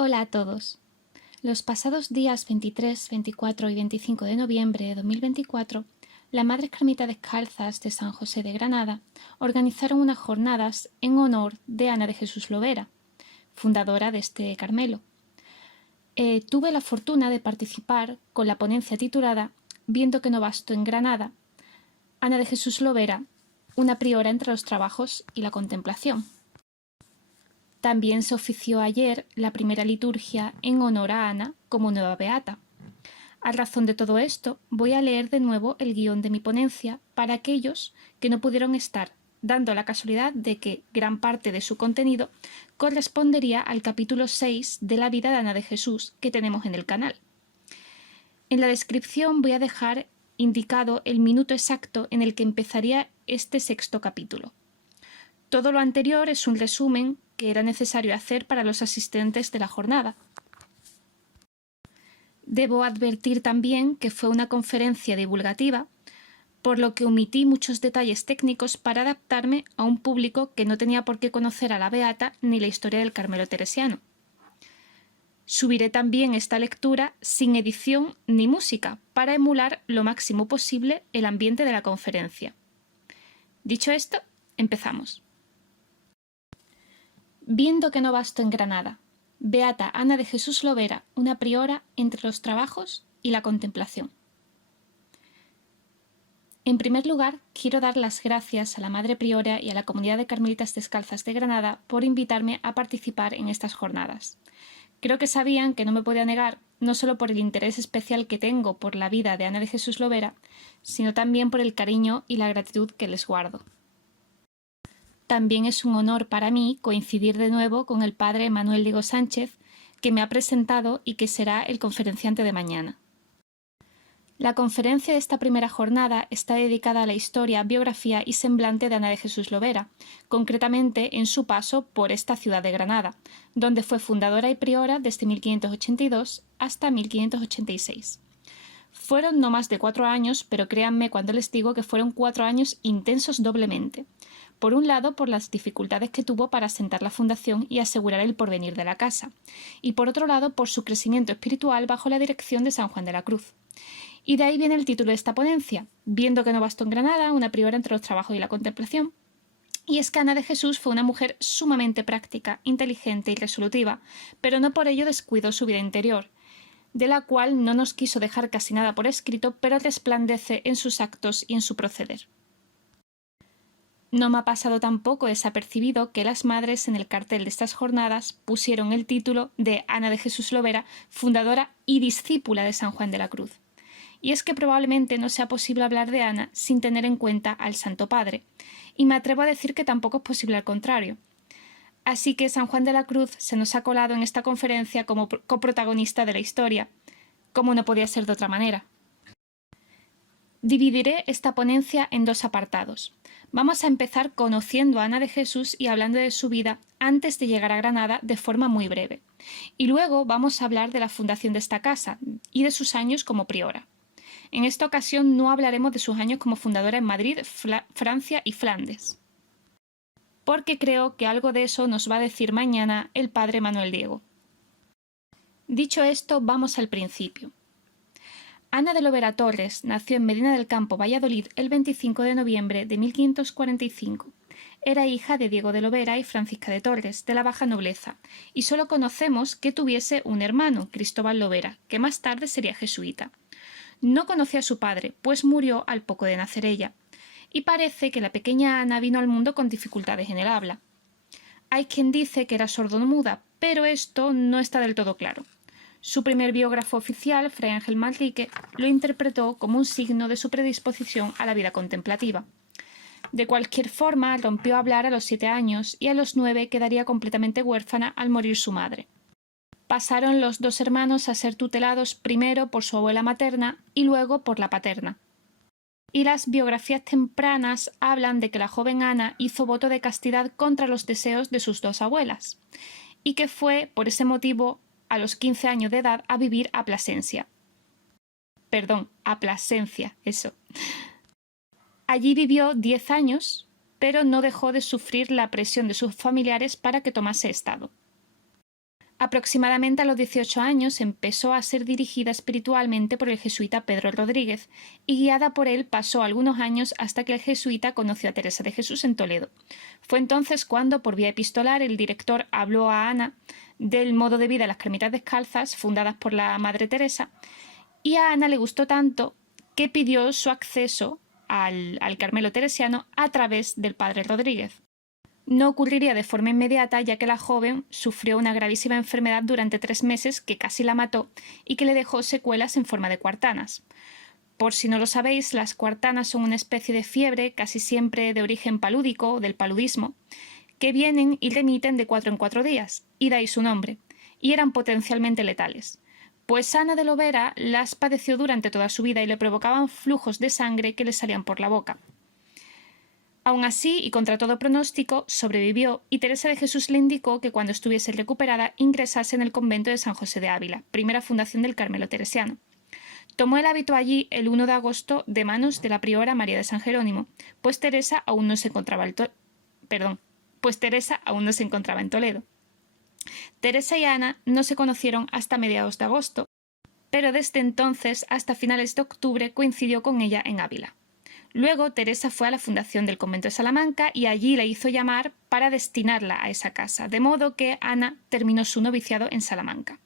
Hola a todos. Los pasados días 23, 24 y 25 de noviembre de 2024, la Madre Carmelita Descalzas de San José de Granada organizaron unas jornadas en honor de Ana de Jesús Lovera, fundadora de este Carmelo. Tuve la fortuna de participar con la ponencia titulada Viendo que no basto en Granada, Ana de Jesús Lovera, una priora entre los trabajos y la contemplación. También se ofició ayer la primera liturgia en honor a Ana como nueva beata. A razón de todo esto, voy a leer de nuevo el guión de mi ponencia para aquellos que no pudieron estar, dando la casualidad de que gran parte de su contenido correspondería al capítulo 6 de la vida de Ana de Jesús que tenemos en el canal. En la descripción voy a dejar indicado el minuto exacto en el que empezaría este sexto capítulo. Todo lo anterior es un resumen que era necesario hacer para los asistentes de la jornada. Debo advertir también que fue una conferencia divulgativa, por lo que omití muchos detalles técnicos para adaptarme a un público que no tenía por qué conocer a la beata ni la historia del Carmelo teresiano. Subiré también esta lectura sin edición ni música para emular lo máximo posible el ambiente de la conferencia. Dicho esto, empezamos. Viendo que no basto en Granada, beata Ana de Jesús Lovera, una priora entre los trabajos y la contemplación. En primer lugar, quiero dar las gracias a la Madre Priora y a la comunidad de Carmelitas Descalzas de Granada por invitarme a participar en estas jornadas. Creo que sabían que no me podía negar, no solo por el interés especial que tengo por la vida de Ana de Jesús Lovera, sino también por el cariño y la gratitud que les guardo. También es un honor para mí coincidir de nuevo con el padre Manuel Diego Sánchez, que me ha presentado y que será el conferenciante de mañana. La conferencia de esta primera jornada está dedicada a la historia, biografía y semblante de Ana de Jesús Lovera, concretamente en su paso por esta ciudad de Granada, donde fue fundadora y priora desde 1582 hasta 1586. Fueron no más de 4 años, pero créanme cuando les digo que fueron 4 años intensos doblemente. Por un lado, por las dificultades que tuvo para asentar la fundación y asegurar el porvenir de la casa, y por otro lado, por su crecimiento espiritual bajo la dirección de San Juan de la Cruz. Y de ahí viene el título de esta ponencia, Viendo que no bastó en Granada, una priora entre los trabajos y la contemplación. Y es que Ana de Jesús fue una mujer sumamente práctica, inteligente y resolutiva, pero no por ello descuidó su vida interior, de la cual no nos quiso dejar casi nada por escrito, pero resplandece en sus actos y en su proceder. No me ha pasado tampoco desapercibido que las madres en el cartel de estas jornadas pusieron el título de Ana de Jesús Lovera, fundadora y discípula de San Juan de la Cruz. Y es que probablemente no sea posible hablar de Ana sin tener en cuenta al Santo Padre, y me atrevo a decir que tampoco es posible al contrario. Así que San Juan de la Cruz se nos ha colado en esta conferencia como coprotagonista de la historia, como no podía ser de otra manera. Dividiré esta ponencia en 2 apartados. Vamos a empezar conociendo a Ana de Jesús y hablando de su vida antes de llegar a Granada de forma muy breve. Y luego vamos a hablar de la fundación de esta casa y de sus años como priora. En esta ocasión no hablaremos de sus años como fundadora en Madrid, Francia y Flandes, porque creo que algo de eso nos va a decir mañana el padre Manuel Diego. Dicho esto, vamos al principio. Ana de Lovera Torres nació en Medina del Campo, Valladolid, el 25 de noviembre de 1545. Era hija de Diego de Lovera y Francisca de Torres, de la baja nobleza, y solo conocemos que tuviese un hermano, Cristóbal Lovera, que más tarde sería jesuita. No conocía a su padre, pues murió al poco de nacer ella, y parece que la pequeña Ana vino al mundo con dificultades en el habla. Hay quien dice que era sordomuda, pero esto no está del todo claro. Su primer biógrafo oficial, Fray Ángel Manrique, lo interpretó como un signo de su predisposición a la vida contemplativa. De cualquier forma, rompió a hablar a los 7 años y a los 9 quedaría completamente huérfana al morir su madre. Pasaron los 2 hermanos a ser tutelados primero por su abuela materna y luego por la paterna. Y las biografías tempranas hablan de que la joven Ana hizo voto de castidad contra los deseos de sus 2 abuelas, y que fue, por ese motivo, a los 15 años de edad a vivir a Plasencia. A Plasencia, eso. Allí vivió 10 años, pero no dejó de sufrir la presión de sus familiares para que tomase estado. Aproximadamente a los 18 años empezó a ser dirigida espiritualmente por el jesuita Pedro Rodríguez y guiada por él pasó algunos años hasta que el jesuita conoció a Teresa de Jesús en Toledo. Fue entonces cuando, por vía epistolar, el director habló a Ana del modo de vida de las Carmelitas Descalzas, fundadas por la Madre Teresa, y a Ana le gustó tanto que pidió su acceso al Carmelo teresiano a través del padre Rodríguez. No ocurriría de forma inmediata, ya que la joven sufrió una gravísima enfermedad durante 3 meses que casi la mató y que le dejó secuelas en forma de cuartanas. Por si no lo sabéis, las cuartanas son una especie de fiebre, casi siempre de origen palúdico, del paludismo, que vienen y remiten de 4 en 4 días, y de ahí su nombre, y eran potencialmente letales. Pues Ana de Lovera las padeció durante toda su vida y le provocaban flujos de sangre que le salían por la boca. Aún así, y contra todo pronóstico, sobrevivió y Teresa de Jesús le indicó que cuando estuviese recuperada ingresase en el convento de San José de Ávila, primera fundación del Carmelo teresiano. Tomó el hábito allí el 1 de agosto de manos de la priora María de San Jerónimo, pues Teresa aún no se encontraba en Toledo. Teresa y Ana no se conocieron hasta mediados de agosto, pero desde entonces hasta finales de octubre coincidió con ella en Ávila. Luego Teresa fue a la fundación del convento de Salamanca y allí la hizo llamar para destinarla a esa casa, de modo que Ana terminó su noviciado en Salamanca.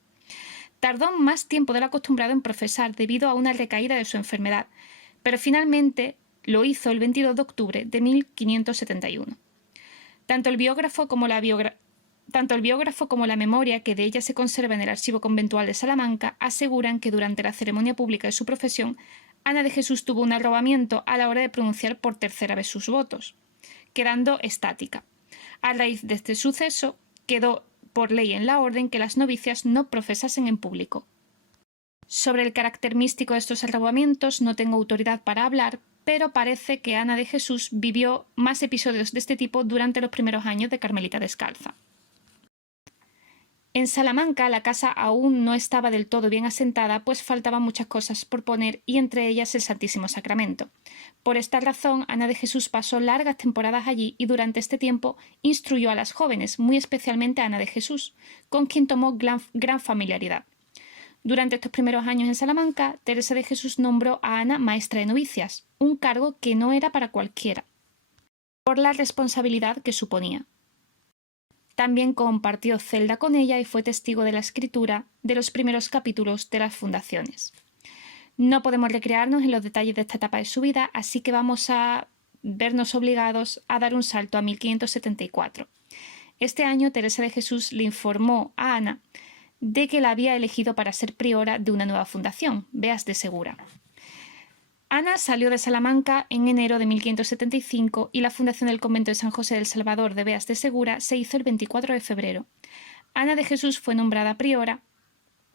Tardó más tiempo del acostumbrado en profesar debido a una recaída de su enfermedad, pero finalmente lo hizo el 22 de octubre de 1571. Tanto el biógrafo como la memoria que de ella se conserva en el archivo conventual de Salamanca aseguran que durante la ceremonia pública de su profesión, Ana de Jesús tuvo un arrobamiento a la hora de pronunciar por tercera vez sus votos, quedando estática. A raíz de este suceso, quedó por ley en la orden que las novicias no profesasen en público. Sobre el carácter místico de estos arrobamientos no tengo autoridad para hablar, pero parece que Ana de Jesús vivió más episodios de este tipo durante los primeros años de Carmelita Descalza. En Salamanca la casa aún no estaba del todo bien asentada, pues faltaban muchas cosas por poner y entre ellas el Santísimo Sacramento. Por esta razón, Ana de Jesús pasó largas temporadas allí y durante este tiempo instruyó a las jóvenes, muy especialmente a Ana de Jesús, con quien tomó gran familiaridad. Durante estos primeros años en Salamanca, Teresa de Jesús nombró a Ana maestra de novicias, un cargo que no era para cualquiera, por la responsabilidad que suponía. También compartió celda con ella y fue testigo de la escritura de los primeros capítulos de las fundaciones. No podemos recrearnos en los detalles de esta etapa de su vida, así que vamos a vernos obligados a dar un salto a 1574. Este año Teresa de Jesús le informó a Ana de que la había elegido para ser priora de una nueva fundación, Beas de Segura. Ana salió de Salamanca en enero de 1575 y la fundación del convento de San José del Salvador de Beas de Segura se hizo el 24 de febrero. Ana de Jesús fue nombrada priora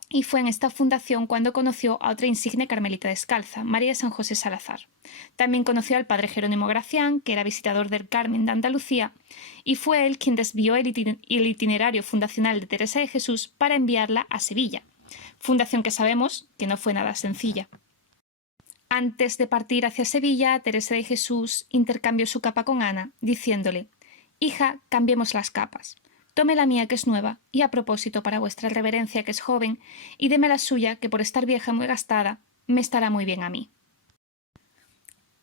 y fue en esta fundación cuando conoció a otra insigne carmelita descalza, María de San José Salazar. También conoció al padre Jerónimo Gracián, que era visitador del Carmen de Andalucía, y fue él quien desvió el itinerario fundacional de Teresa de Jesús para enviarla a Sevilla, fundación que sabemos que no fue nada sencilla. Antes de partir hacia Sevilla, Teresa de Jesús intercambió su capa con Ana, diciéndole: «Hija, cambiemos las capas. Tome la mía, que es nueva, y a propósito para vuestra reverencia, que es joven, y deme la suya, que por estar vieja muy gastada, me estará muy bien a mí».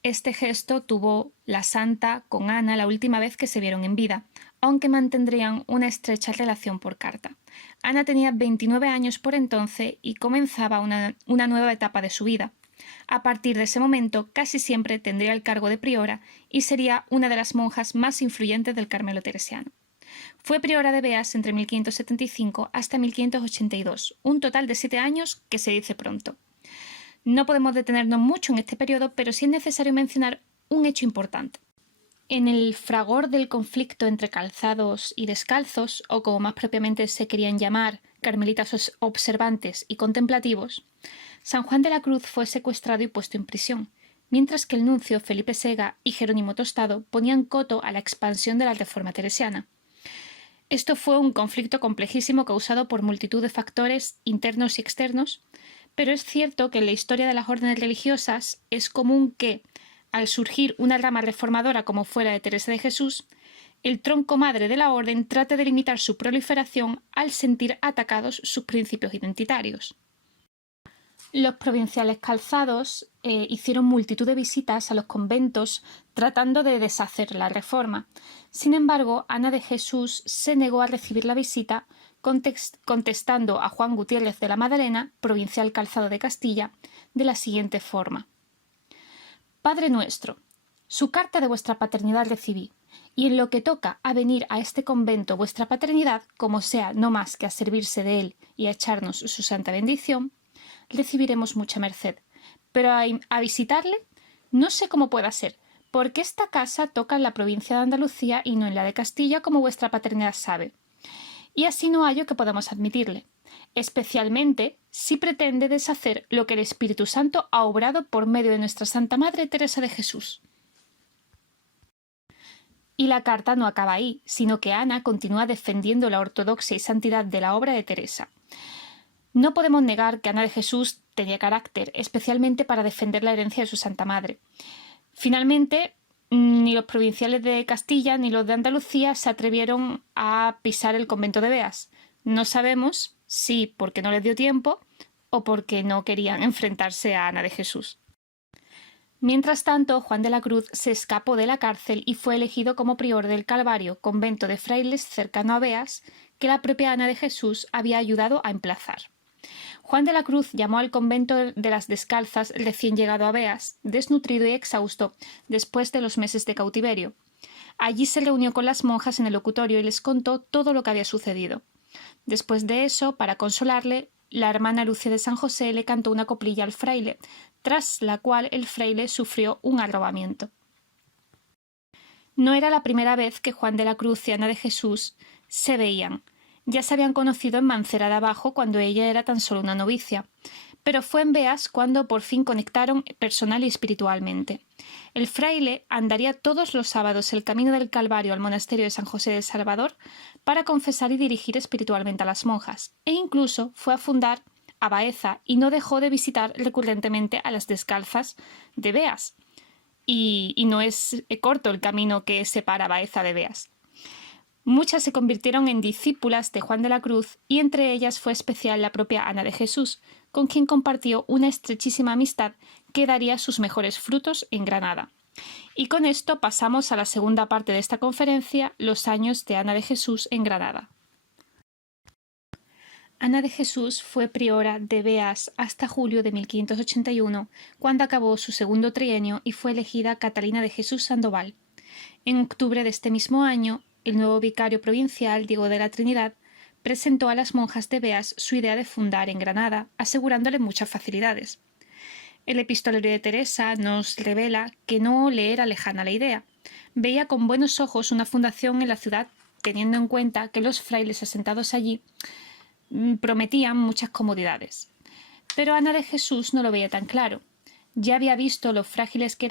Este gesto tuvo la santa con Ana la última vez que se vieron en vida, aunque mantendrían una estrecha relación por carta. Ana tenía 29 años por entonces y comenzaba una nueva etapa de su vida. A partir de ese momento, casi siempre tendría el cargo de priora y sería una de las monjas más influyentes del Carmelo teresiano. Fue priora de Beas entre 1575 hasta 1582, un total de 7 años que se dice pronto. No podemos detenernos mucho en este periodo, pero sí es necesario mencionar un hecho importante. En el fragor del conflicto entre calzados y descalzos, o como más propiamente se querían llamar, carmelitas observantes y contemplativos, San Juan de la Cruz fue secuestrado y puesto en prisión, mientras que el nuncio Felipe Sega y Jerónimo Tostado ponían coto a la expansión de la reforma teresiana. Esto fue un conflicto complejísimo causado por multitud de factores internos y externos, pero es cierto que en la historia de las órdenes religiosas es común que, al surgir una rama reformadora como fue la de Teresa de Jesús, el tronco madre de la orden trate de limitar su proliferación al sentir atacados sus principios identitarios. Los provinciales calzados hicieron multitud de visitas a los conventos tratando de deshacer la reforma. Sin embargo, Ana de Jesús se negó a recibir la visita, contestando a Juan Gutiérrez de la Madalena, provincial calzado de Castilla, de la siguiente forma: Padre nuestro, su carta de vuestra paternidad recibí, y en lo que toca a venir a este convento vuestra paternidad, como sea no más que a servirse de él y a echarnos su santa bendición, recibiremos mucha merced. Pero a visitarle no sé cómo pueda ser, porque esta casa toca en la provincia de Andalucía y no en la de Castilla, como vuestra paternidad sabe. Y así no hallo que podamos admitirle, especialmente si pretende deshacer lo que el Espíritu Santo ha obrado por medio de nuestra Santa Madre Teresa de Jesús. Y la carta no acaba ahí, sino que Ana continúa defendiendo la ortodoxia y santidad de la obra de Teresa. No podemos negar que Ana de Jesús tenía carácter, especialmente para defender la herencia de su Santa Madre. Finalmente, ni los provinciales de Castilla ni los de Andalucía se atrevieron a pisar el convento de Beas. No sabemos si porque no les dio tiempo o porque no querían enfrentarse a Ana de Jesús. Mientras tanto, Juan de la Cruz se escapó de la cárcel y fue elegido como prior del Calvario, convento de frailes cercano a Beas, que la propia Ana de Jesús había ayudado a emplazar. Juan de la Cruz llamó al convento de las Descalzas recién llegado a Beas, desnutrido y exhausto después de los meses de cautiverio. Allí se reunió con las monjas en el locutorio y les contó todo lo que había sucedido. Después de eso, para consolarle, la hermana Lucia de San José le cantó una coplilla al fraile, tras la cual el fraile sufrió un arrobamiento. No era la primera vez que Juan de la Cruz y Ana de Jesús se veían. Ya se habían conocido en Mancera de Abajo cuando ella era tan solo una novicia, pero fue en Beas cuando por fin conectaron personal y espiritualmente. El fraile andaría todos los sábados el camino del Calvario al monasterio de San José de Salvador para confesar y dirigir espiritualmente a las monjas, e incluso fue a fundar a Baeza y no dejó de visitar recurrentemente a las Descalzas de Beas. Y no es corto el camino que separa Baeza de Beas. Muchas se convirtieron en discípulas de Juan de la Cruz y entre ellas fue especial la propia Ana de Jesús, con quien compartió una estrechísima amistad que daría sus mejores frutos en Granada. Y con esto pasamos a la segunda parte de esta conferencia, los años de Ana de Jesús en Granada. Ana de Jesús fue priora de Beas hasta julio de 1581, cuando acabó su segundo trienio y fue elegida Catalina de Jesús Sandoval. En octubre de este mismo año, el nuevo vicario provincial, Diego de la Trinidad, presentó a las monjas de Beas su idea de fundar en Granada, asegurándole muchas facilidades. El epistolario de Teresa nos revela que no le era lejana la idea. Veía con buenos ojos una fundación en la ciudad, teniendo en cuenta que los frailes asentados allí prometían muchas comodidades. Pero Ana de Jesús no lo veía tan claro. Ya había visto lo frágiles que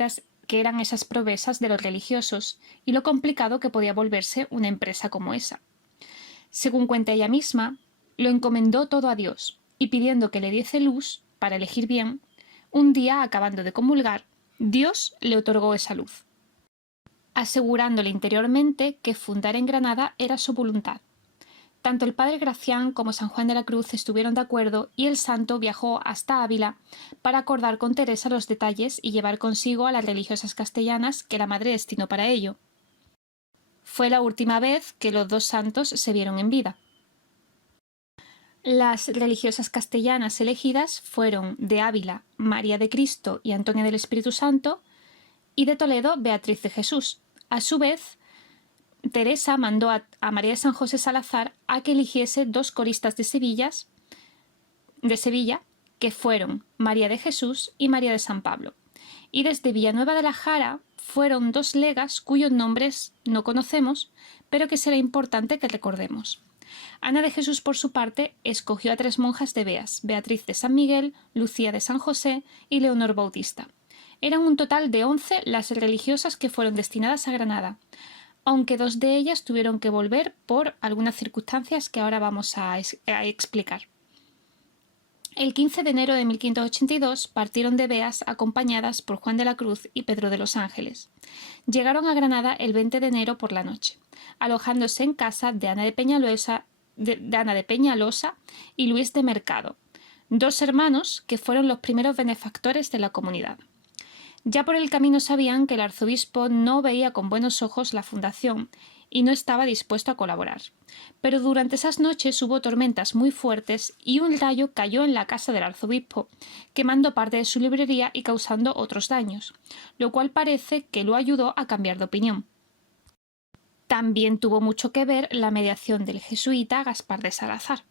eran esas promesas de los religiosos y lo complicado que podía volverse una empresa como esa. Según cuenta ella misma, lo encomendó todo a Dios y pidiendo que le diese luz para elegir bien, un día, acabando de comulgar, Dios le otorgó esa luz, asegurándole interiormente que fundar en Granada era su voluntad. Tanto el padre Gracián como San Juan de la Cruz estuvieron de acuerdo y el santo viajó hasta Ávila para acordar con Teresa los detalles y llevar consigo a las religiosas castellanas que la madre destinó para ello. Fue la última vez que los dos santos se vieron en vida. Las religiosas castellanas elegidas fueron de Ávila María de Cristo y Antonia del Espíritu Santo y de Toledo Beatriz de Jesús. A su vez, Teresa mandó a María de San José Salazar a que eligiese dos coristas de Sevilla, que fueron María de Jesús y María de San Pablo. Y desde Villanueva de la Jara fueron dos legas cuyos nombres no conocemos, pero que será importante que recordemos. Ana de Jesús, por su parte, escogió a tres monjas de Beas, Beatriz de San Miguel, Lucía de San José y Leonor Bautista. Eran un total de 11 las religiosas que fueron destinadas a Granada, aunque dos de ellas tuvieron que volver por algunas circunstancias que ahora vamos a explicar. El 15 de enero de 1582 partieron de Beas acompañadas por Juan de la Cruz y Pedro de los Ángeles. Llegaron a Granada el 20 de enero por la noche, alojándose en casa de Ana de Peñalosa y Luis de Mercado, dos hermanos que fueron los primeros benefactores de la comunidad. Ya por el camino sabían que el arzobispo no veía con buenos ojos la fundación y no estaba dispuesto a colaborar. Pero durante esas noches hubo tormentas muy fuertes y un rayo cayó en la casa del arzobispo, quemando parte de su librería y causando otros daños, lo cual parece que lo ayudó a cambiar de opinión. También tuvo mucho que ver la mediación del jesuita Gaspar de Salazar.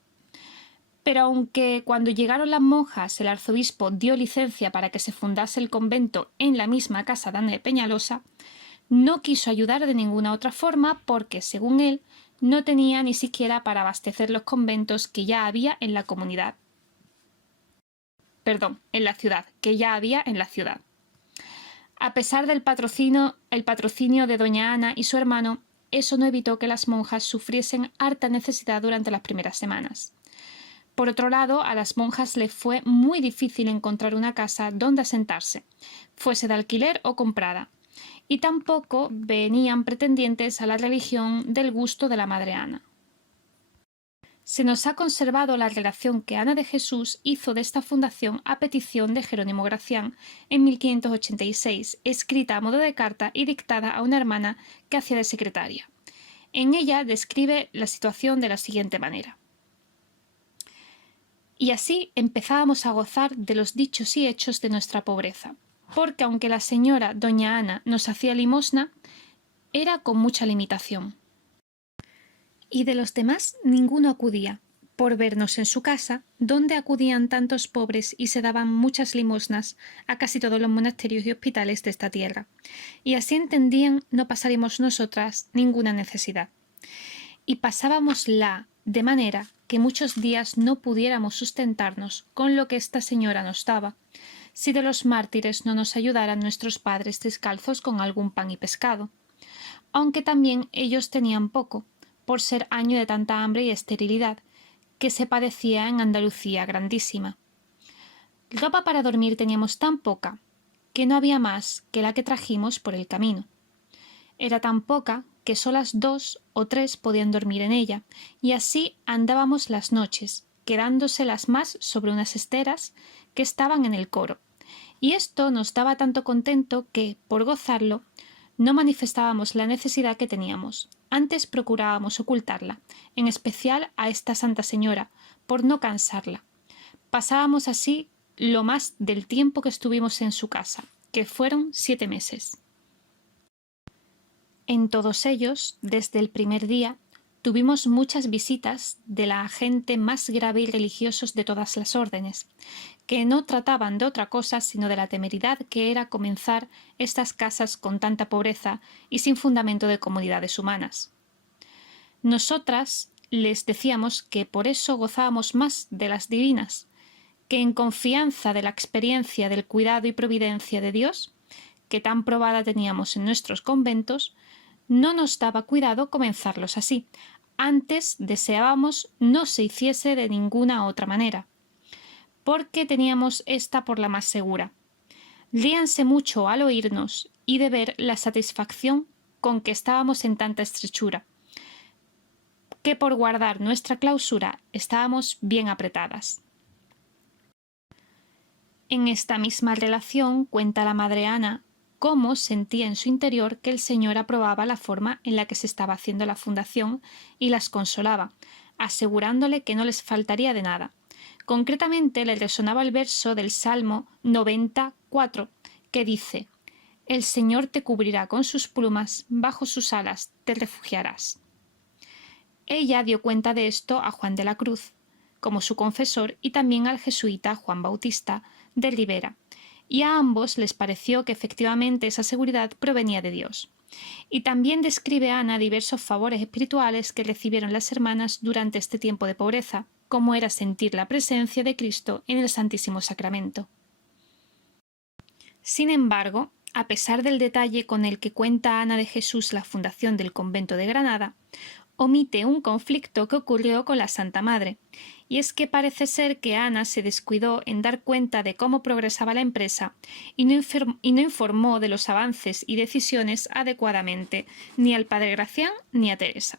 Pero aunque cuando llegaron las monjas el arzobispo dio licencia para que se fundase el convento en la misma casa de Ana de Peñalosa, no quiso ayudar de ninguna otra forma porque, según él, no tenía ni siquiera para abastecer los conventos que ya había en la comunidad. En la ciudad, que ya había en la ciudad. A pesar del patrocinio de doña Ana y su hermano, eso no evitó que las monjas sufriesen harta necesidad durante las primeras semanas. Por otro lado, a las monjas les fue muy difícil encontrar una casa donde asentarse, fuese de alquiler o comprada, y tampoco venían pretendientes a la religión del gusto de la madre Ana. Se nos ha conservado la relación que Ana de Jesús hizo de esta fundación a petición de Jerónimo Gracián en 1586, escrita a modo de carta y dictada a una hermana que hacía de secretaria. En ella describe la situación de la siguiente manera. Y así empezábamos a gozar de los dichos y hechos de nuestra pobreza, porque aunque la señora doña Ana nos hacía limosna, era con mucha limitación. Y de los demás ninguno acudía, por vernos en su casa, donde acudían tantos pobres y se daban muchas limosnas a casi todos los monasterios y hospitales de esta tierra, y así entendían no pasaríamos nosotras ninguna necesidad. Y pasábamosla de manera que muchos días no pudiéramos sustentarnos con lo que esta señora nos daba, si de los mártires no nos ayudaran nuestros padres descalzos con algún pan y pescado, aunque también ellos tenían poco, por ser año de tanta hambre y esterilidad, que se padecía en Andalucía grandísima. Ropa para dormir teníamos tan poca, que no había más que la que trajimos por el camino. Era tan poca que solas 2 o 3 podían dormir en ella, y así andábamos las noches, quedándose las más sobre unas esteras que estaban en el coro, y esto nos daba tanto contento que, por gozarlo, no manifestábamos la necesidad que teníamos, antes procurábamos ocultarla, en especial a esta Santa Señora, por no cansarla. Pasábamos así lo más del tiempo que estuvimos en su casa, que fueron 7 meses. En todos ellos, desde el primer día, tuvimos muchas visitas de la gente más grave y religiosos de todas las órdenes, que no trataban de otra cosa sino de la temeridad que era comenzar estas casas con tanta pobreza y sin fundamento de comunidades humanas. Nosotras les decíamos que por eso gozábamos más de las divinas, que en confianza de la experiencia del cuidado y providencia de Dios, que tan probada teníamos en nuestros conventos, no nos daba cuidado comenzarlos así. Antes deseábamos no se hiciese de ninguna otra manera, porque teníamos esta por la más segura. Ríanse mucho al oírnos y de ver la satisfacción con que estábamos en tanta estrechura, que por guardar nuestra clausura estábamos bien apretadas. En esta misma relación cuenta la madre Ana cómo sentía en su interior que el Señor aprobaba la forma en la que se estaba haciendo la fundación y las consolaba, asegurándole que no les faltaría de nada. Concretamente le resonaba el verso del Salmo 94, que dice: «El Señor te cubrirá con sus plumas, bajo sus alas te refugiarás». Ella dio cuenta de esto a Juan de la Cruz, como su confesor, y también al jesuita Juan Bautista de Ribera, y a ambos les pareció que efectivamente esa seguridad provenía de Dios. Y también describe Ana diversos favores espirituales que recibieron las hermanas durante este tiempo de pobreza, como era sentir la presencia de Cristo en el Santísimo Sacramento. Sin embargo, a pesar del detalle con el que cuenta Ana de Jesús la fundación del convento de Granada, omite un conflicto que ocurrió con la Santa Madre, y es que parece ser que Ana se descuidó en dar cuenta de cómo progresaba la empresa y no informó de los avances y decisiones adecuadamente ni al padre Gracián ni a Teresa.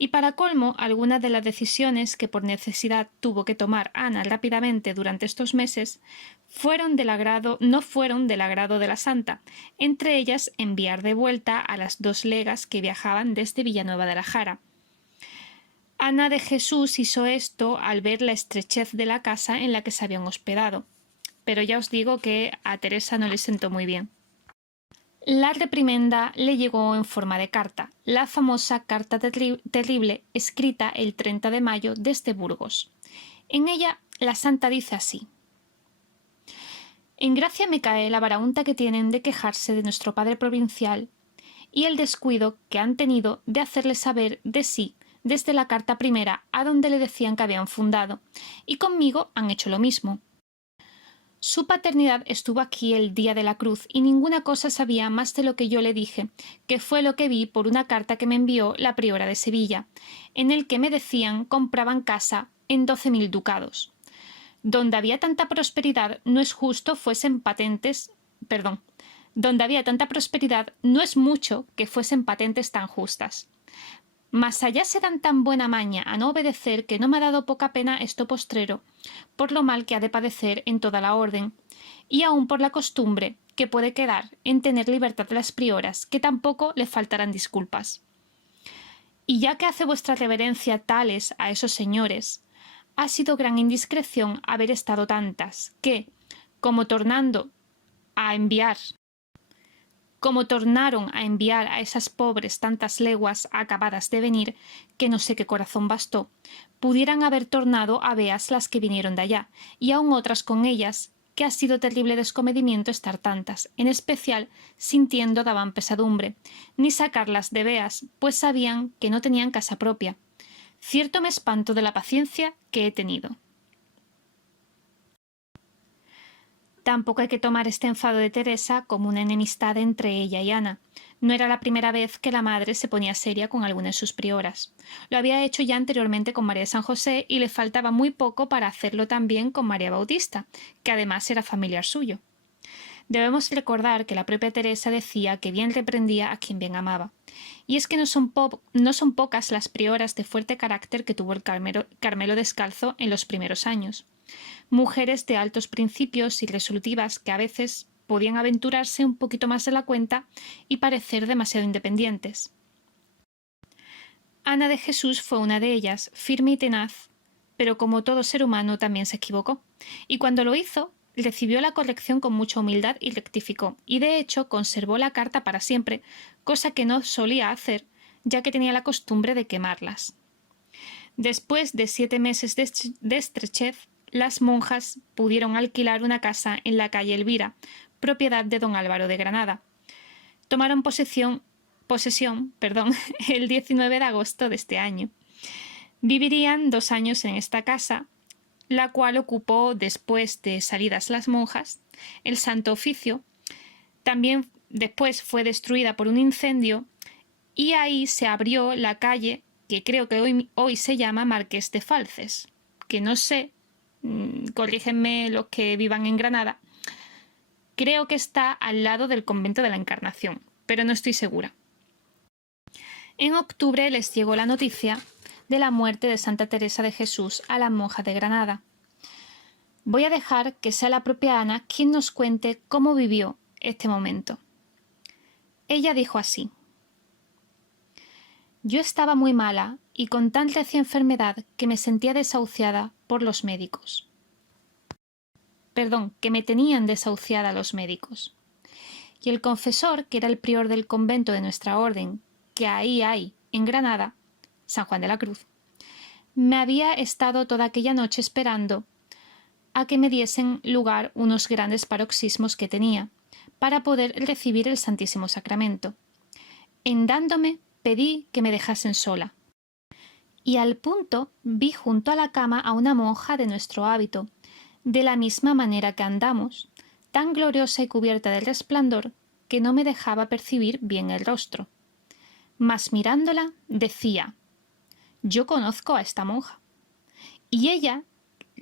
Y para colmo, algunas de las decisiones que por necesidad tuvo que tomar Ana rápidamente durante estos meses no fueron del agrado de la santa, entre ellas enviar de vuelta a las 2 legas que viajaban desde Villanueva de la Jara. Ana de Jesús hizo esto al ver la estrechez de la casa en la que se habían hospedado, pero ya os digo que a Teresa no le sentó muy bien. La reprimenda le llegó en forma de carta, la famosa Carta Terrible, escrita el 30 de mayo desde Burgos. En ella, la santa dice así: «En gracia me cae la varaunta que tienen de quejarse de nuestro padre provincial y el descuido que han tenido de hacerle saber de sí desde la carta primera a donde le decían que habían fundado, y conmigo han hecho lo mismo. Su paternidad estuvo aquí el día de la cruz y ninguna cosa sabía más de lo que yo le dije, que fue lo que vi por una carta que me envió la priora de Sevilla, en el que me decían compraban casa en 12.000 ducados. Donde había tanta prosperidad no es justo fuesen patentes, donde había tanta prosperidad no es mucho que fuesen patentes tan justas. Mas allá se dan tan buena maña a no obedecer que no me ha dado poca pena esto postrero, por lo mal que ha de padecer en toda la orden, y aun por la costumbre que puede quedar en tener libertad de las prioras, que tampoco le faltarán disculpas. Y ya que hace vuestra reverencia tales a esos señores, ha sido gran indiscreción haber estado tantas, que, como tornaron a enviar a esas pobres tantas leguas acabadas de venir, que no sé qué corazón bastó, pudieran haber tornado a veas las que vinieron de allá, y aun otras con ellas, que ha sido terrible descomedimiento estar tantas, en especial sintiendo daban pesadumbre, ni sacarlas de veas, pues sabían que no tenían casa propia. Cierto me espanto de la paciencia que he tenido». Tampoco hay que tomar este enfado de Teresa como una enemistad entre ella y Ana. No era la primera vez que la madre se ponía seria con alguna de sus prioras. Lo había hecho ya anteriormente con María de San José y le faltaba muy poco para hacerlo también con María Bautista, que además era familiar suyo. Debemos recordar que la propia Teresa decía que bien reprendía a quien bien amaba. Y es que no son pocas las prioras de fuerte carácter que tuvo el Carmelo Descalzo en los primeros años. Mujeres de altos principios y resolutivas que a veces podían aventurarse un poquito más de la cuenta y parecer demasiado independientes. Ana de Jesús fue una de ellas, firme y tenaz, pero como todo ser humano también se equivocó, y cuando lo hizo, recibió la corrección con mucha humildad y rectificó, y de hecho conservó la carta para siempre, cosa que no solía hacer, ya que tenía la costumbre de quemarlas. Después de 7 meses de estrechez, las monjas pudieron alquilar una casa en la calle Elvira, propiedad de don Álvaro de Granada. Tomaron posesión, el 19 de agosto de este año. Vivirían 2 años en esta casa, la cual ocupó después de salidas las monjas, el Santo Oficio. También después fue destruida por un incendio y ahí se abrió la calle que creo que hoy se llama Marqués de Falces, que no sé, corrígenme los que vivan en Granada, creo que está al lado del convento de la Encarnación, pero no estoy segura. En octubre les llegó la noticia de la muerte de Santa Teresa de Jesús a las monjas de Granada. Voy a dejar que sea la propia Ana quien nos cuente cómo vivió este momento. Ella dijo así: «Yo estaba muy mala y con tan recia enfermedad que me sentía desahuciada por los médicos. Que me tenían desahuciada los médicos. Y el confesor, que era el prior del convento de nuestra orden, que ahí hay, en Granada, San Juan de la Cruz, me había estado toda aquella noche esperando a que me diesen lugar unos grandes paroxismos que tenía, para poder recibir el Santísimo Sacramento. En dándome, pedí que me dejasen sola. Y al punto vi junto a la cama a una monja de nuestro hábito, de la misma manera que andamos, tan gloriosa y cubierta de resplandor que no me dejaba percibir bien el rostro. mas mirándola decía: «Yo conozco a esta monja». Y ella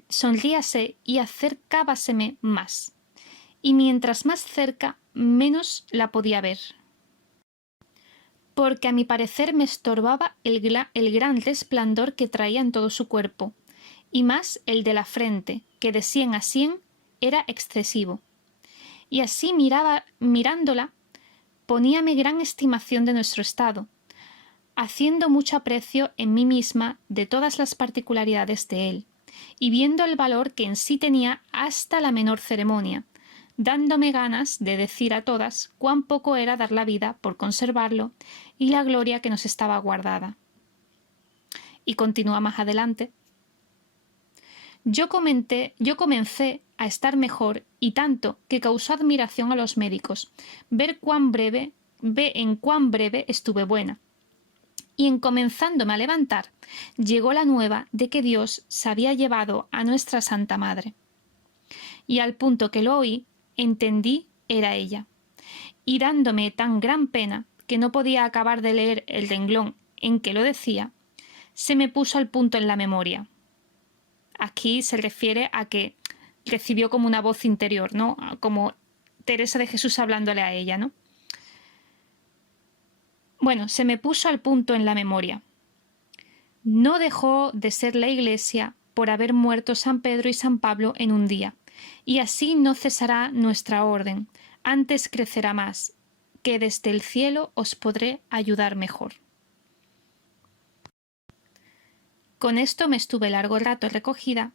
sonríase y acercábaseme más, y mientras más cerca, menos la podía ver, porque a mi parecer me estorbaba el gran resplandor que traía en todo su cuerpo, y más el de la frente, que de 100 a 100 era excesivo. Y así mirándola, poníame gran estimación de nuestro estado, haciendo mucho aprecio en mí misma de todas las particularidades de él, y viendo el valor que en sí tenía hasta la menor ceremonia, dándome ganas de decir a todas cuán poco era dar la vida por conservarlo y la gloria que nos estaba guardada. Y continúa más adelante. Yo comencé a estar mejor, y tanto que causó admiración a los médicos ver en cuán breve estuve buena. Y en comenzándome a levantar, llegó la nueva de que Dios se había llevado a nuestra Santa Madre. Y al punto que lo oí, entendí era ella. Y dándome tan gran pena que no podía acabar de leer el renglón en que lo decía, se me puso al punto en la memoria. Aquí se refiere a que recibió como una voz interior, ¿no? Como Teresa de Jesús hablándole a ella, ¿no? Bueno, se me puso al punto en la memoria. No dejó de ser la Iglesia por haber muerto San Pedro y San Pablo en un día, y así no cesará nuestra orden, antes crecerá más, que desde el cielo os podré ayudar mejor. Con esto me estuve largo rato recogida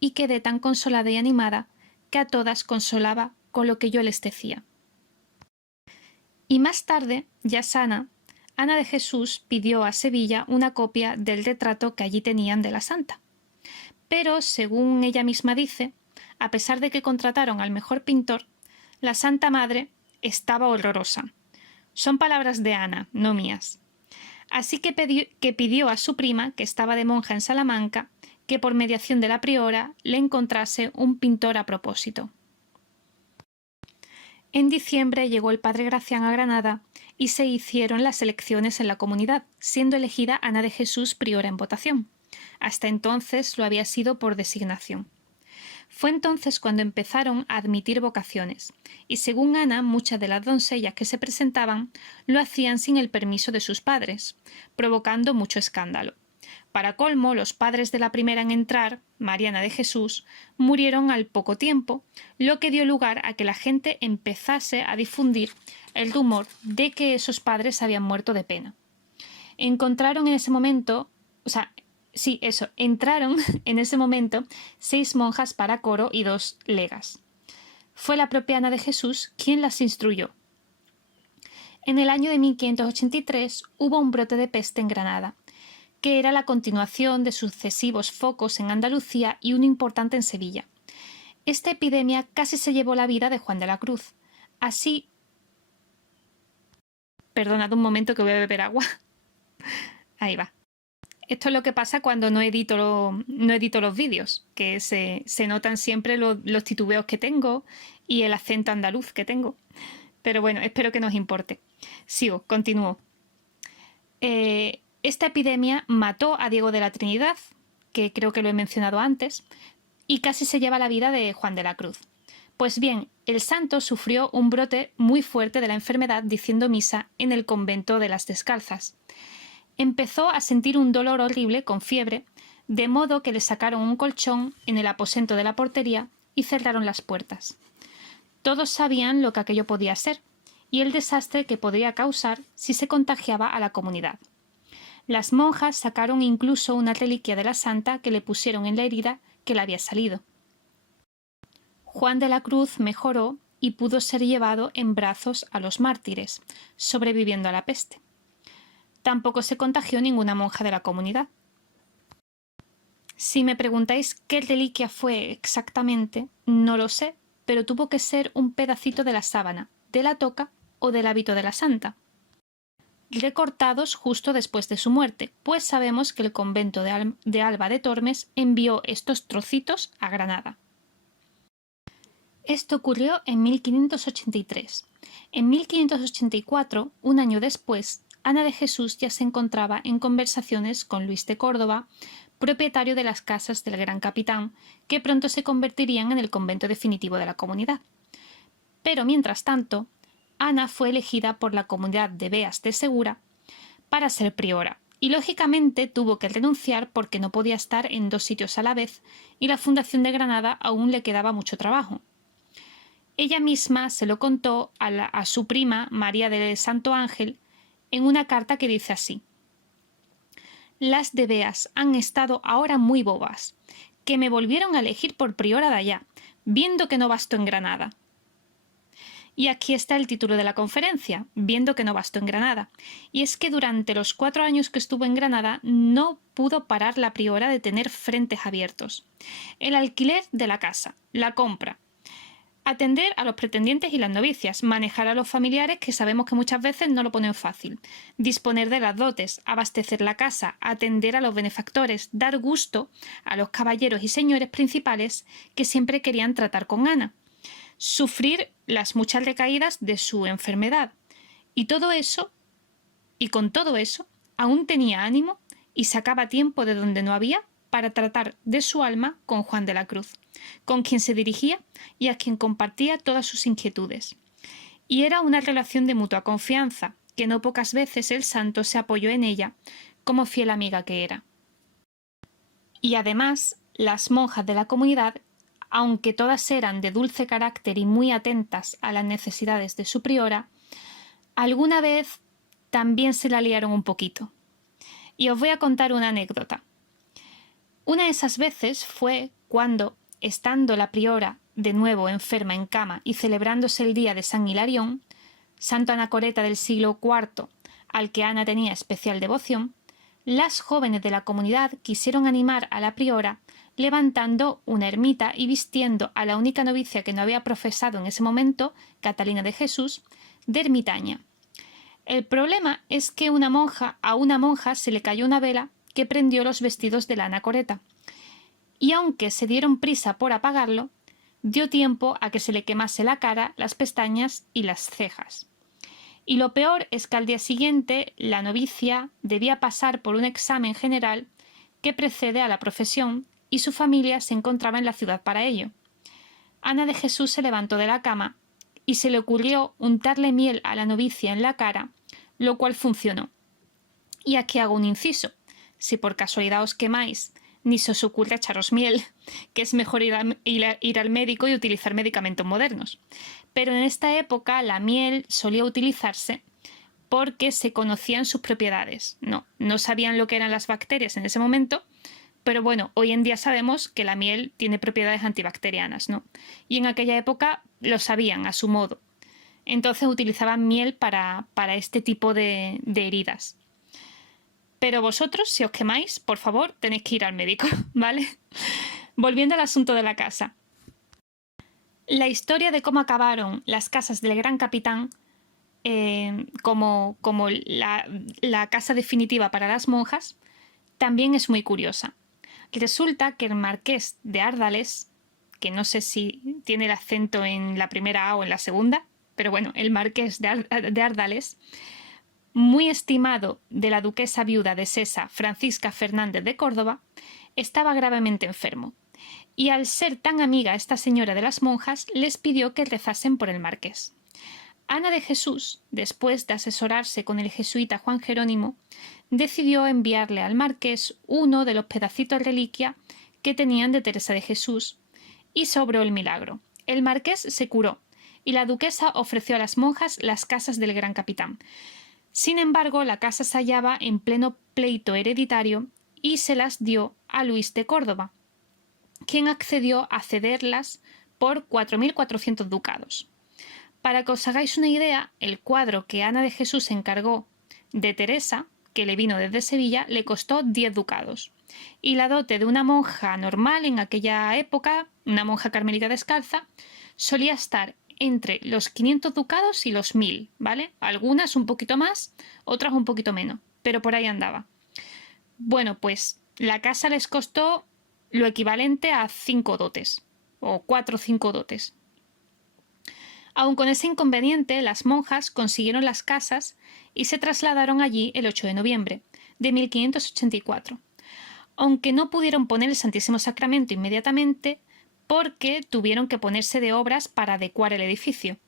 y quedé tan consolada y animada que a todas consolaba con lo que yo les decía. Y más tarde, ya sana, Ana de Jesús pidió a Sevilla una copia del retrato que allí tenían de la santa. Pero, según ella misma dice, a pesar de que contrataron al mejor pintor, la Santa Madre estaba horrorosa. Son palabras de Ana, no mías. Así que pidió a su prima, que estaba de monja en Salamanca, que por mediación de la priora le encontrase un pintor a propósito. En diciembre llegó el padre Gracián a Granada y se hicieron las elecciones en la comunidad, siendo elegida Ana de Jesús priora en votación. Hasta entonces lo había sido por designación. Fue entonces cuando empezaron a admitir vocaciones, y según Ana, muchas de las doncellas que se presentaban lo hacían sin el permiso de sus padres, provocando mucho escándalo. Para colmo, los padres de la primera en entrar, Mariana de Jesús, murieron al poco tiempo, lo que dio lugar a que la gente empezase a difundir el rumor de que esos padres habían muerto de pena. Entraron en ese momento 6 monjas para coro y 2 legas. Fue la propia Ana de Jesús quien las instruyó. En el año de 1583 hubo un brote de peste en Granada, que era la continuación de sucesivos focos en Andalucía y uno importante en Sevilla. Esta epidemia casi se llevó la vida de Juan de la Cruz. Así... Perdonad un momento que voy a beber agua. Ahí va. Esto es lo que pasa cuando no edito los vídeos, que se notan siempre los titubeos que tengo y el acento andaluz que tengo. Pero bueno, espero que no os importe. Continúo. Esta epidemia mató a Diego de la Trinidad, que creo que lo he mencionado antes, y casi se lleva la vida de Juan de la Cruz. Pues bien, el santo sufrió un brote muy fuerte de la enfermedad diciendo misa en el convento de las Descalzas. Empezó a sentir un dolor horrible con fiebre, de modo que le sacaron un colchón en el aposento de la portería y cerraron las puertas. Todos sabían lo que aquello podía ser y el desastre que podría causar si se contagiaba a la comunidad. Las monjas sacaron incluso una reliquia de la santa que le pusieron en la herida que le había salido. Juan de la Cruz mejoró y pudo ser llevado en brazos a los mártires, sobreviviendo a la peste. Tampoco se contagió ninguna monja de la comunidad. Si me preguntáis qué reliquia fue exactamente, no lo sé, pero tuvo que ser un pedacito de la sábana, de la toca o del hábito de la santa, recortados justo después de su muerte, pues sabemos que el convento de Alba de Tormes envió estos trocitos a Granada. Esto ocurrió en 1583. En 1584, un año después, Ana de Jesús ya se encontraba en conversaciones con Luis de Córdoba, propietario de las casas del Gran Capitán, que pronto se convertirían en el convento definitivo de la comunidad. Pero mientras tanto, Ana fue elegida por la comunidad de Beas de Segura para ser priora, y lógicamente tuvo que renunciar porque no podía estar en dos sitios a la vez y la Fundación de Granada aún le quedaba mucho trabajo. Ella misma se lo contó a su prima María del Santo Ángel en una carta que dice así: «Las de Beas han estado ahora muy bobas, que me volvieron a elegir por priora de allá, viendo que no bastó en Granada». Y aquí está el título de la conferencia, viendo que no bastó en Granada. Y es que durante los 4 años que estuvo en Granada no pudo parar la priora de tener frentes abiertos. El alquiler de la casa, la compra, atender a los pretendientes y las novicias, manejar a los familiares que sabemos que muchas veces no lo ponen fácil, disponer de las dotes, abastecer la casa, atender a los benefactores, dar gusto a los caballeros y señores principales que siempre querían tratar con Ana, sufrir las muchas recaídas de su enfermedad. Y con todo eso, aún tenía ánimo y sacaba tiempo de donde no había para tratar de su alma con Juan de la Cruz, con quien se dirigía y a quien compartía todas sus inquietudes. Y era una relación de mutua confianza, que no pocas veces el santo se apoyó en ella, como fiel amiga que era. Y además, las monjas de la comunidad, aunque todas eran de dulce carácter y muy atentas a las necesidades de su priora, alguna vez también se la liaron un poquito. Y os voy a contar una anécdota. Una de esas veces fue cuando, estando la priora de nuevo enferma en cama y celebrándose el día de San Hilarión, santo anacoreta del siglo IV, al que Ana tenía especial devoción, las jóvenes de la comunidad quisieron animar a la priora levantando una ermita y vistiendo a la única novicia que no había profesado en ese momento, Catalina de Jesús, de ermitaña. El problema es que a una monja se le cayó una vela que prendió los vestidos de la anacoreta, y aunque se dieron prisa por apagarlo, dio tiempo a que se le quemase la cara, las pestañas y las cejas. Y lo peor es que al día siguiente la novicia debía pasar por un examen general que precede a la profesión y su familia se encontraba en la ciudad para ello. Ana de Jesús se levantó de la cama y se le ocurrió untarle miel a la novicia en la cara, lo cual funcionó. Y aquí hago un inciso. Si por casualidad os quemáis, ni se os ocurre echaros miel, que es mejor ir al médico y utilizar medicamentos modernos. Pero en esta época la miel solía utilizarse porque se conocían sus propiedades. No sabían lo que eran las bacterias en ese momento, pero bueno, hoy en día sabemos que la miel tiene propiedades antibacterianas, ¿no? Y en aquella época lo sabían a su modo. Entonces utilizaban miel para este tipo de heridas. Pero vosotros, si os quemáis, por favor, tenéis que ir al médico, ¿vale? Volviendo al asunto de la casa. La historia de cómo acabaron las casas del Gran Capitán como la casa definitiva para las monjas también es muy curiosa. Resulta que el marqués de Árdales, que no sé si tiene el acento en la primera A o en la segunda, pero bueno, el marqués de Árdales, muy estimado de la duquesa viuda de Sesa, Francisca Fernández de Córdoba, estaba gravemente enfermo, y al ser tan amiga esta señora de las monjas, les pidió que rezasen por el marqués. Ana de Jesús, después de asesorarse con el jesuita Juan Jerónimo, decidió enviarle al marqués uno de los pedacitos reliquia que tenían de Teresa de Jesús, y se obró el milagro. El marqués se curó, y la duquesa ofreció a las monjas las casas del Gran Capitán. Sin embargo, la casa se hallaba en pleno pleito hereditario y se las dio a Luis de Córdoba, quien accedió a cederlas por 4.400 ducados. Para que os hagáis una idea, el cuadro que Ana de Jesús encargó de Teresa, que le vino desde Sevilla, le costó 10 ducados. Y la dote de una monja normal en aquella época, una monja carmelita descalza, solía estar entre los 500 ducados y los 1.000, ¿vale? Algunas un poquito más, otras un poquito menos, pero por ahí andaba. Bueno, pues la casa les costó lo equivalente a 5 dotes, o 4 o 5 dotes. Aun con ese inconveniente, las monjas consiguieron las casas y se trasladaron allí el 8 de noviembre de 1584, aunque no pudieron poner el Santísimo Sacramento inmediatamente porque tuvieron que ponerse de obras para adecuar el edificio.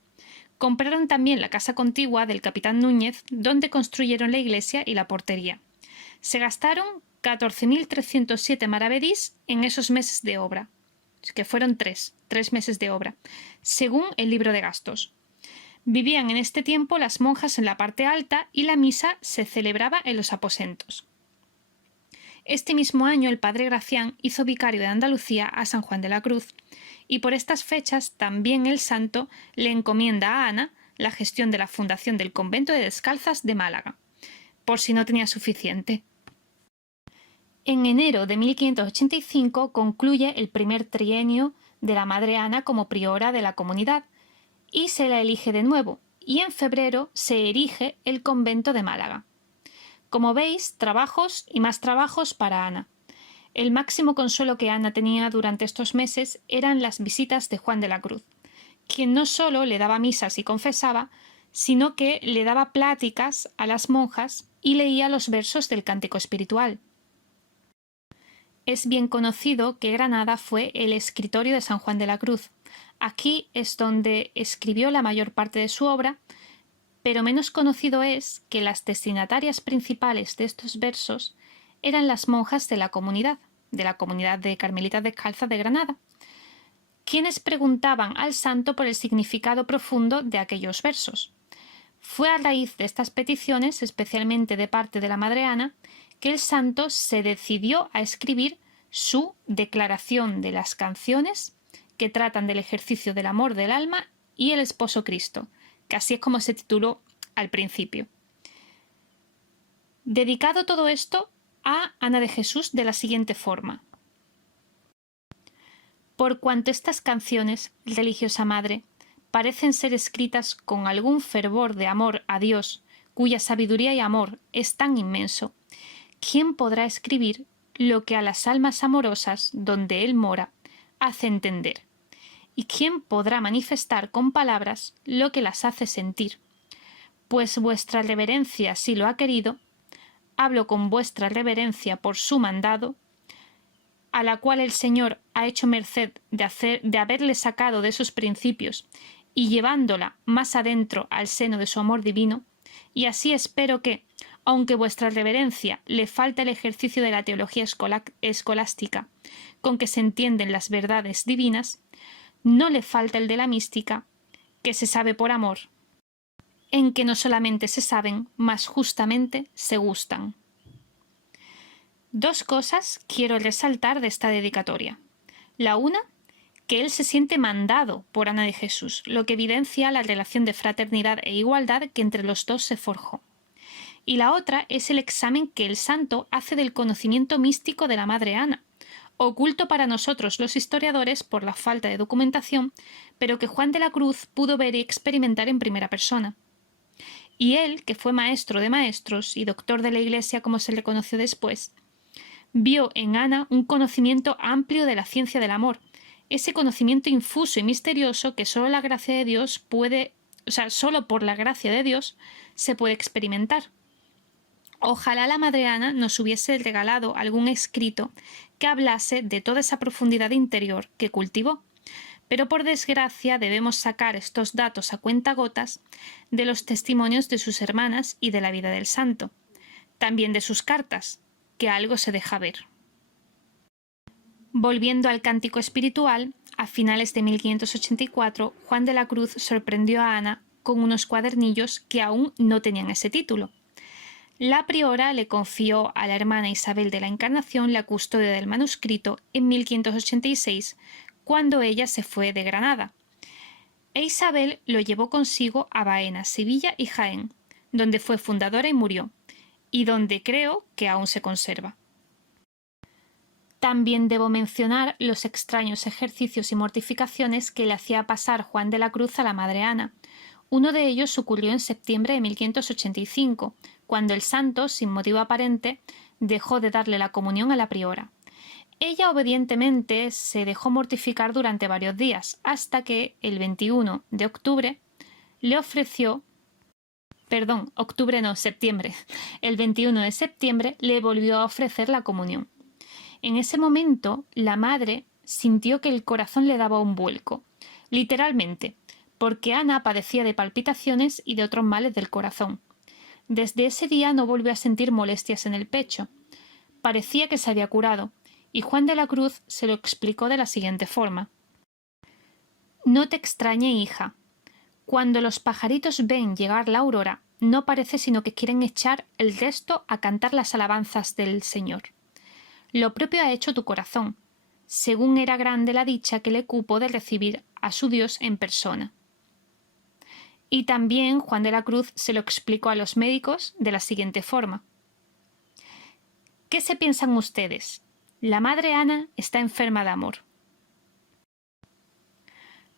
Compraron también la casa contigua del capitán Núñez, donde construyeron la iglesia y la portería. Se gastaron 14.307 maravedís en esos meses de obra, que fueron tres meses de obra, según el libro de gastos. Vivían en este tiempo las monjas en la parte alta y la misa se celebraba en los aposentos. Este mismo año el padre Gracián hizo vicario de Andalucía a San Juan de la Cruz, y por estas fechas también el santo le encomienda a Ana la gestión de la fundación del convento de Descalzas de Málaga, por si no tenía suficiente. En enero de 1585 concluye el primer trienio de la Madre Ana como priora de la comunidad y se la elige de nuevo, y en febrero se erige el convento de Málaga. Como veis, trabajos y más trabajos para Ana. El máximo consuelo que Ana tenía durante estos meses eran las visitas de Juan de la Cruz, quien no solo le daba misas y confesaba, sino que le daba pláticas a las monjas y leía los versos del cántico espiritual. Es bien conocido que Granada fue el escritorio de San Juan de la Cruz. Aquí es donde escribió la mayor parte de su obra, pero menos conocido es que las destinatarias principales de estos versos eran las monjas de la comunidad de Carmelitas Descalzas de Granada, quienes preguntaban al santo por el significado profundo de aquellos versos. Fue a raíz de estas peticiones, especialmente de parte de la Madre Ana, que el santo se decidió a escribir su Declaración de las canciones que tratan del ejercicio del amor del alma y el esposo Cristo, que así es como se tituló al principio. Dedicado todo esto a Ana de Jesús de la siguiente forma. Por cuanto estas canciones, religiosa madre, parecen ser escritas con algún fervor de amor a Dios, cuya sabiduría y amor es tan inmenso, ¿quién podrá escribir lo que a las almas amorosas, donde Él mora, hace entender? ¿Y quién podrá manifestar con palabras lo que las hace sentir? Pues vuestra reverencia, si lo ha querido, hablo con vuestra reverencia por su mandado, a la cual el Señor ha hecho merced de haberle sacado de esos principios y llevándola más adentro al seno de su amor divino, y así espero que, aunque vuestra reverencia le falta el ejercicio de la teología escolástica con que se entienden las verdades divinas, no le falta el de la mística, que se sabe por amor, en que no solamente se saben, mas justamente se gustan. Dos cosas quiero resaltar de esta dedicatoria. La una, que él se siente mandado por Ana de Jesús, lo que evidencia la relación de fraternidad e igualdad que entre los dos se forjó. Y la otra es el examen que el santo hace del conocimiento místico de la Madre Ana, oculto para nosotros los historiadores por la falta de documentación, pero que Juan de la Cruz pudo ver y experimentar en primera persona. Y él, que fue maestro de maestros y doctor de la Iglesia como se le conoció después, vio en Ana un conocimiento amplio de la ciencia del amor, ese conocimiento infuso y misterioso que solo solo por la gracia de Dios se puede experimentar. Ojalá la Madre Ana nos hubiese regalado algún escrito que hablase de toda esa profundidad interior que cultivó, pero por desgracia debemos sacar estos datos a cuentagotas de los testimonios de sus hermanas y de la vida del santo, también de sus cartas, que algo se deja ver. Volviendo al cántico espiritual, a finales de 1584, Juan de la Cruz sorprendió a Ana con unos cuadernillos que aún no tenían ese título. La priora le confió a la hermana Isabel de la Encarnación la custodia del manuscrito en 1586, cuando ella se fue de Granada, e Isabel lo llevó consigo a Baena, Sevilla y Jaén, donde fue fundadora y murió, y donde creo que aún se conserva. También debo mencionar los extraños ejercicios y mortificaciones que le hacía pasar Juan de la Cruz a la Madre Ana. Uno de ellos ocurrió en septiembre de 1585, cuando el santo, sin motivo aparente, dejó de darle la comunión a la priora. Ella obedientemente se dejó mortificar durante varios días, hasta que el 21 de octubre le ofreció, perdón, octubre no, septiembre, el 21 de septiembre le volvió a ofrecer la comunión. En ese momento, la madre sintió que el corazón le daba un vuelco, literalmente, porque Ana padecía de palpitaciones y de otros males del corazón. Desde ese día no volvió a sentir molestias en el pecho. Parecía que se había curado, y Juan de la Cruz se lo explicó de la siguiente forma. No te extrañe, hija. Cuando los pajaritos ven llegar la aurora, no parece sino que quieren echar el resto a cantar las alabanzas del Señor. Lo propio ha hecho tu corazón, según era grande la dicha que le cupo de recibir a su Dios en persona. Y también Juan de la Cruz se lo explicó a los médicos de la siguiente forma. ¿Qué se piensan ustedes? La madre Ana está enferma de amor.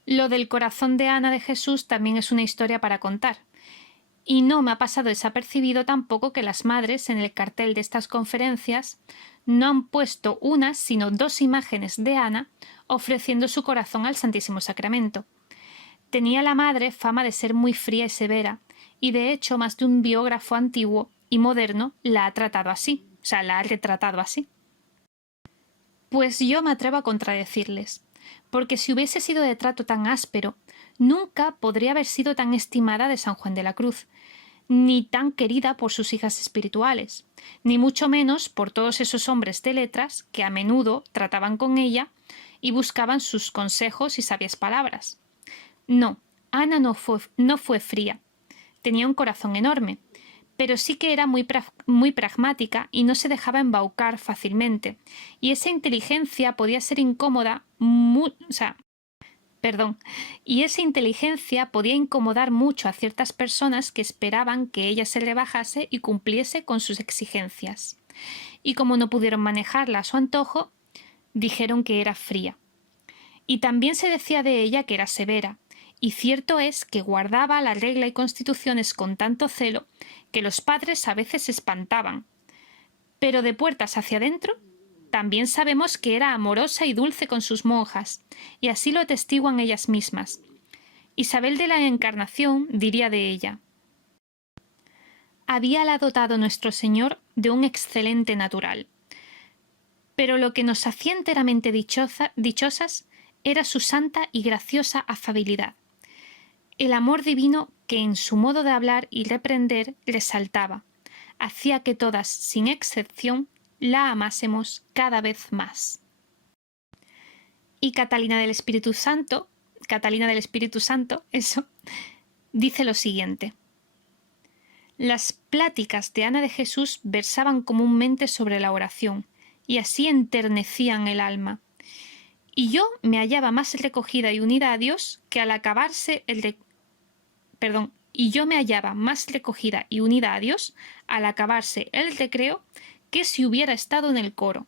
Lo del corazón de Ana de Jesús también es una historia para contar. Y no me ha pasado desapercibido tampoco que las madres en el cartel de estas conferencias no han puesto una sino dos imágenes de Ana ofreciendo su corazón al Santísimo Sacramento. Tenía la madre fama de ser muy fría y severa, y de hecho más de un biógrafo antiguo y moderno la ha tratado así, la ha retratado así. Pues yo me atrevo a contradecirles, porque si hubiese sido de trato tan áspero, nunca podría haber sido tan estimada de San Juan de la Cruz, ni tan querida por sus hijas espirituales, ni mucho menos por todos esos hombres de letras que a menudo trataban con ella y buscaban sus consejos y sabias palabras. No, Ana no fue fría. Tenía un corazón enorme, pero sí que era muy pragmática y no se dejaba embaucar fácilmente. Y esa inteligencia podía ser incómoda, y esa inteligencia podía incomodar mucho a ciertas personas que esperaban que ella se rebajase y cumpliese con sus exigencias. Y como no pudieron manejarla a su antojo, dijeron que era fría. Y también se decía de ella que era severa, y cierto es que guardaba la regla y constituciones con tanto celo que los padres a veces se espantaban. Pero de puertas hacia adentro, también sabemos que era amorosa y dulce con sus monjas, y así lo atestiguan ellas mismas. Isabel de la Encarnación diría de ella: habíala dotado nuestro Señor de un excelente natural. Pero lo que nos hacía enteramente dichosas era su santa y graciosa afabilidad. El amor divino que en su modo de hablar y reprender resaltaba, hacía que todas, sin excepción, la amásemos cada vez más. Y Catalina del Espíritu Santo, dice lo siguiente. Las pláticas de Ana de Jesús versaban comúnmente sobre la oración, y así enternecían el alma. Y yo me hallaba más recogida y unida a Dios que al acabarse el recreo que si hubiera estado en el coro.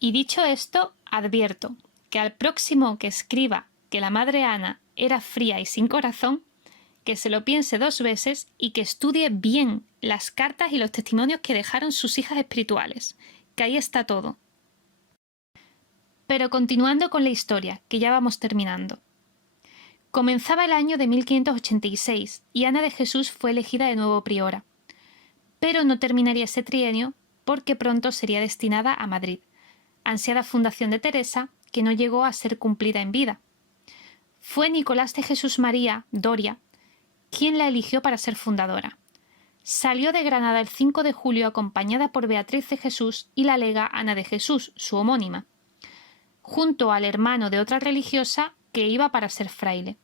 Y dicho esto, advierto que al próximo que escriba que la madre Ana era fría y sin corazón, que se lo piense dos veces y que estudie bien las cartas y los testimonios que dejaron sus hijas espirituales, que ahí está todo. Pero continuando con la historia, que ya vamos terminando. Comenzaba el año de 1586 y Ana de Jesús fue elegida de nuevo priora. Pero no terminaría ese trienio porque pronto sería destinada a Madrid, ansiada fundación de Teresa que no llegó a ser cumplida en vida. Fue Nicolás de Jesús María Doria quien la eligió para ser fundadora. Salió de Granada el 5 de julio acompañada por Beatriz de Jesús y la lega Ana de Jesús, su homónima, junto al hermano de otra religiosa que iba para ser fraile.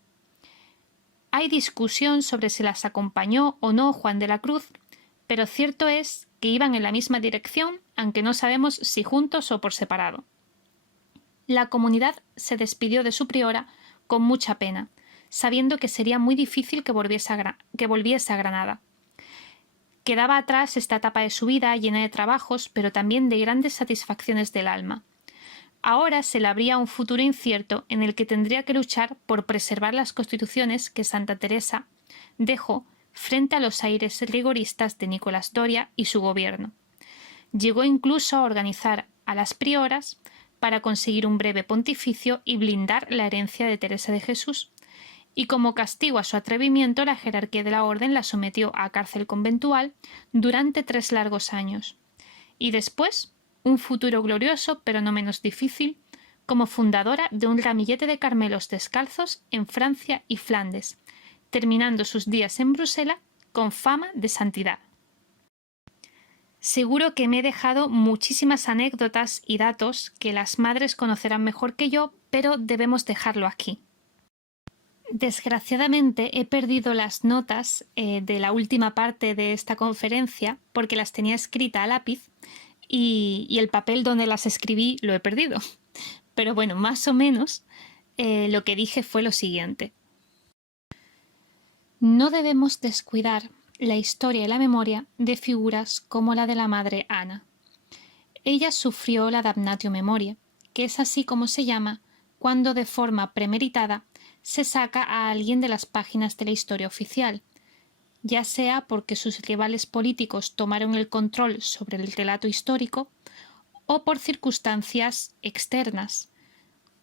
Hay discusión sobre si las acompañó o no Juan de la Cruz, pero cierto es que iban en la misma dirección, aunque no sabemos si juntos o por separado. La comunidad se despidió de su priora con mucha pena, sabiendo que sería muy difícil que volviese a Granada. Quedaba atrás esta etapa de su vida llena de trabajos, pero también de grandes satisfacciones del alma. Ahora se le abría un futuro incierto en el que tendría que luchar por preservar las constituciones que Santa Teresa dejó frente a los aires rigoristas de Nicolás Doria y su gobierno. Llegó incluso a organizar a las prioras para conseguir un breve pontificio y blindar la herencia de Teresa de Jesús. Y como castigo a su atrevimiento, la jerarquía de la orden la sometió a cárcel conventual durante 3 largos años. Y después, un futuro glorioso, pero no menos difícil, como fundadora de un ramillete de Carmelos descalzos en Francia y Flandes, terminando sus días en Bruselas con fama de santidad. Seguro que me he dejado muchísimas anécdotas y datos que las madres conocerán mejor que yo, pero debemos dejarlo aquí. Desgraciadamente he perdido las notas de la última parte de esta conferencia porque las tenía escritas a lápiz y el papel donde las escribí lo he perdido. Pero bueno, más o menos lo que dije fue lo siguiente. No debemos descuidar la historia y la memoria de figuras como la de la madre Ana. Ella sufrió la damnatio memoriae, que es así como se llama cuando de forma premeditada se saca a alguien de las páginas de la historia oficial, ya sea porque sus rivales políticos tomaron el control sobre el relato histórico o por circunstancias externas,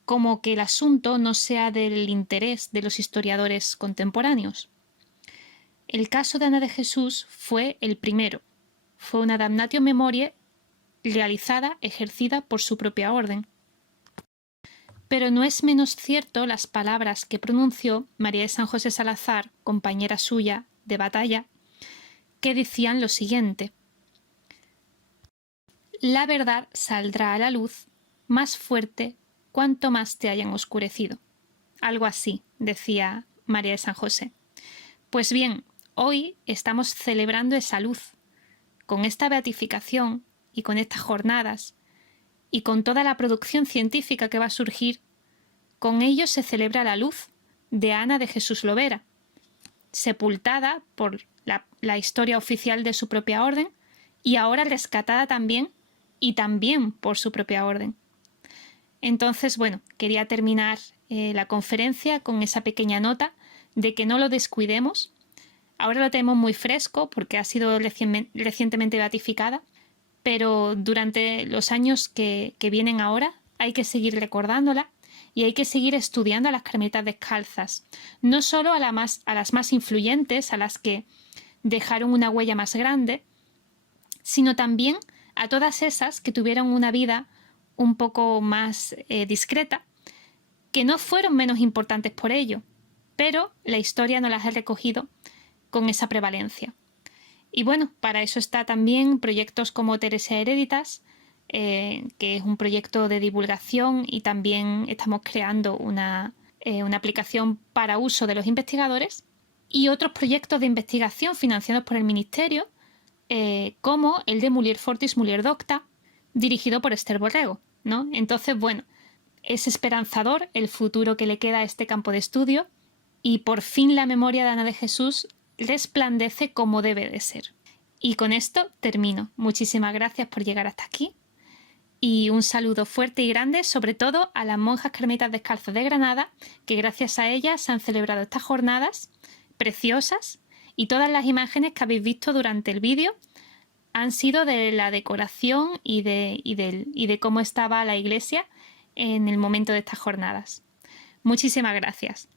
como que el asunto no sea del interés de los historiadores contemporáneos. El caso de Ana de Jesús fue el primero. Fue una damnatio memoriae realizada, ejercida por su propia orden. Pero no es menos cierto las palabras que pronunció María de San José Salazar, compañera suya de batalla, que decían lo siguiente: la verdad saldrá a la luz más fuerte cuanto más te hayan oscurecido. Algo así, decía María de San José. Pues bien, hoy estamos celebrando esa luz, con esta beatificación y con estas jornadas, y con toda la producción científica que va a surgir. Con ello se celebra la luz de Ana de Jesús Lovera, sepultada por la historia oficial de su propia orden y ahora rescatada también y también por su propia orden. Entonces, bueno, quería terminar la conferencia con esa pequeña nota de que no lo descuidemos. Ahora lo tenemos muy fresco porque ha sido recientemente beatificada, pero durante los años que vienen ahora hay que seguir recordándola y hay que seguir estudiando a las carmelitas descalzas, no solo a las más influyentes, a las que dejaron una huella más grande, sino también a todas esas que tuvieron una vida un poco más discreta, que no fueron menos importantes por ello, pero la historia no las ha recogido con esa prevalencia. Y bueno, para eso está también proyectos como Teresa Hereditas, que es un proyecto de divulgación, y también estamos creando una aplicación para uso de los investigadores, y otros proyectos de investigación financiados por el Ministerio, como el de Mulier Fortis Mulier Docta, dirigido por Esther Borrego, ¿no? Entonces, bueno, es esperanzador el futuro que le queda a este campo de estudio, y por fin la memoria de Ana de Jesús resplandece como debe de ser. Y con esto termino. Muchísimas gracias por llegar hasta aquí y un saludo fuerte y grande, sobre todo a las monjas carmelitas descalzas de Granada, que gracias a ellas se han celebrado estas jornadas preciosas, y todas las imágenes que habéis visto durante el vídeo han sido de la decoración y de cómo estaba la iglesia en el momento de estas jornadas. Muchísimas gracias.